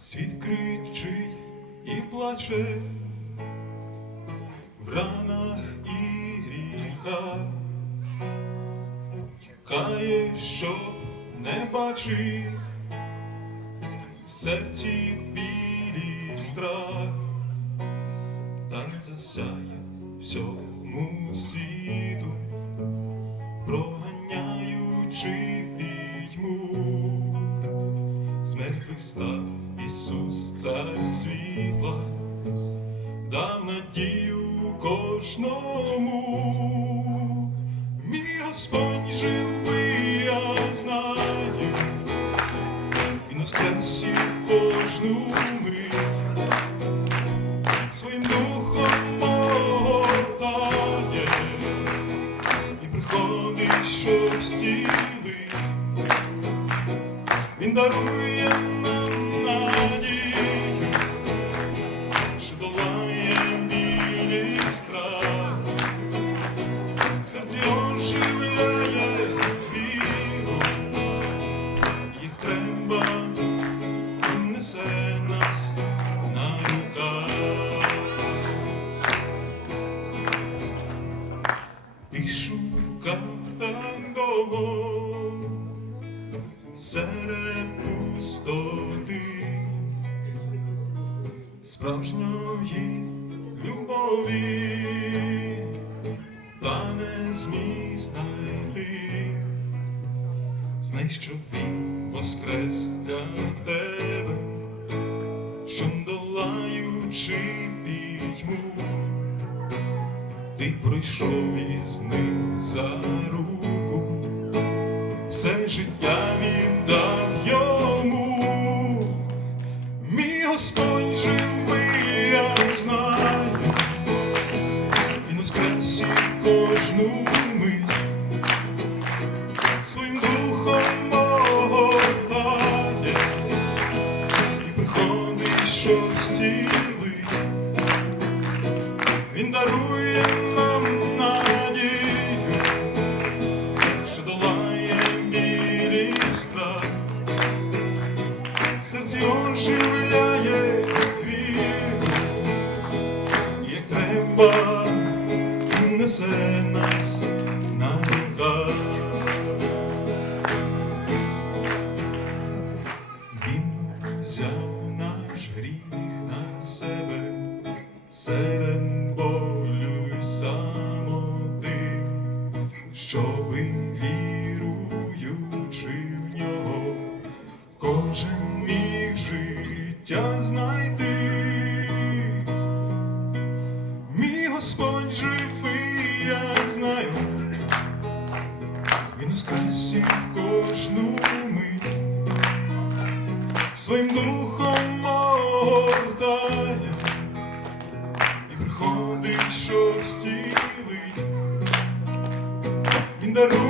Світ кричить і плаче. В ранах і гріхах, тікає, що не бачить. В серці білі страх, не засяє всьому світу, Ісус, цар світла, дав надію кожному. Мій Господь живий, я знаю, Він воскресів кожну мить, своїм духом огортає і приходить, щоб зцілить. Він дарує довго серед пустоти справжньої любові, та не зміг знайти, знай, що він воскрес для тебе, що долаючи пітьму, ти пройшов із ним за руку все життя він дав йому. Мій Господь живий, я знаю, він воскресів кожну мить, своїм духом огортає і приходить, що зцілить. Він дарує оживляє віру, як треба несе нас на руках. Він взяв наш гріх на себе. Серед болю й самоти. Щоби віруючи він в кожну мить, своїм духом огортає і приходить, що всілить. Він дарує